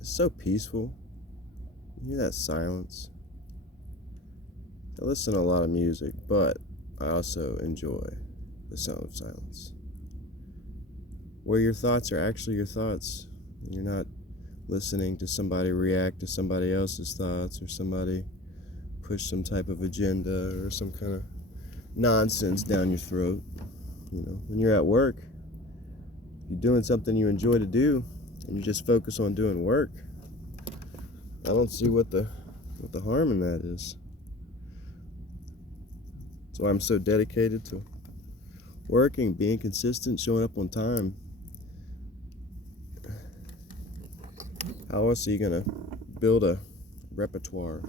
It's so peaceful. You hear that silence? I listen to a lot of music, but I also enjoy the sound of silence. Where your thoughts are actually your thoughts. And you're not listening to somebody react to somebody else's thoughts, or somebody push some type of agenda or some kind of nonsense down your throat. You know, when you're at work, you're doing something you enjoy to do, and you just focus on doing work. I don't see what the harm in that is. That's why I'm so dedicated to working, being consistent, showing up on time. How else are you gonna build a repertoire?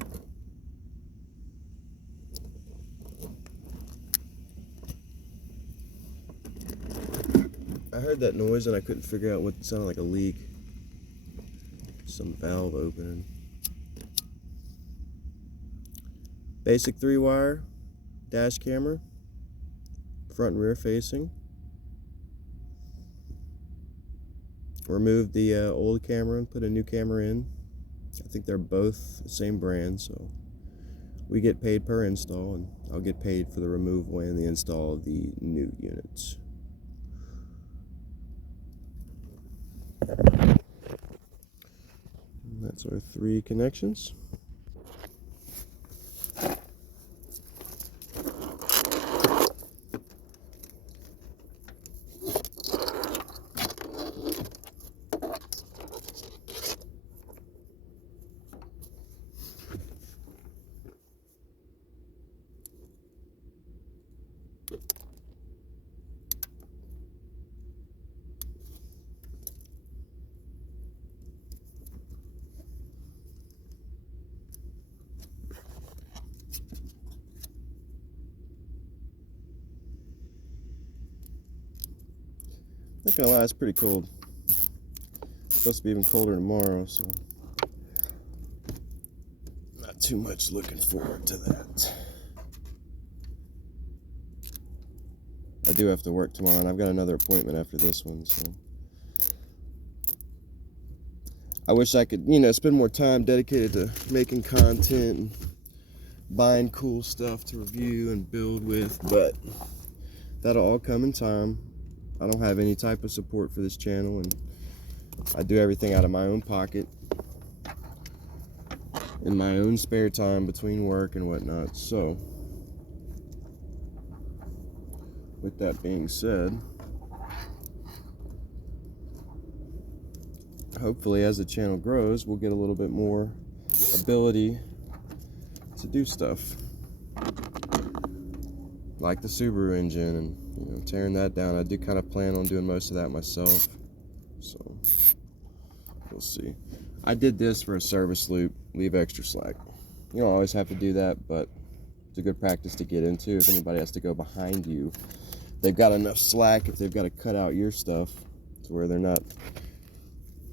I heard that noise and I couldn't figure out what it sounded like. A leak. Some valve opening. Basic 3-wire dash camera, front and rear facing. Removed the old camera and put a new camera in. I think they're both the same brand, so we get paid per install, and I'll get paid for the removal and the install of the new units. And that's our 3 connections. Not gonna lie, it's pretty cold. It's supposed to be even colder tomorrow, so not too much looking forward to that. I do have to work tomorrow, and I've got another appointment after this one, so I wish I could, spend more time dedicated to making content and buying cool stuff to review and build with, but that'll all come in time. I don't have any type of support for this channel, and I do everything out of my own pocket in my own spare time between work and whatnot. So with that being said, hopefully as the channel grows, we'll get a little bit more ability to do stuff like the Subaru engine and tearing that down. I do kind of plan on doing most of that myself, so we'll see. I did this for a service loop, leave extra slack. You don't always have to do that, but it's a good practice to get into. If anybody has to go behind you, they've got enough slack if they've got to cut out your stuff to where they're not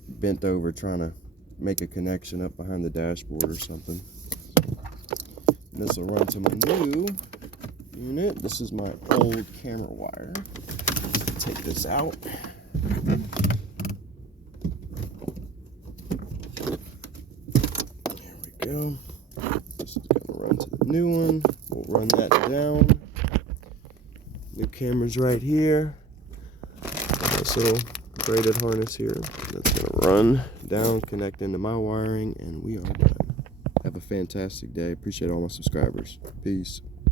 bent over trying to make a connection up behind the dashboard or something. And this will run to my new unit. This is my old camera wire. Take this out. There we go. This is going to run to the new one. We'll run that down. New camera's right here. This little braided harness here. That's going to run down, connect into my wiring, and we are done. Have a fantastic day. Appreciate all my subscribers. Peace.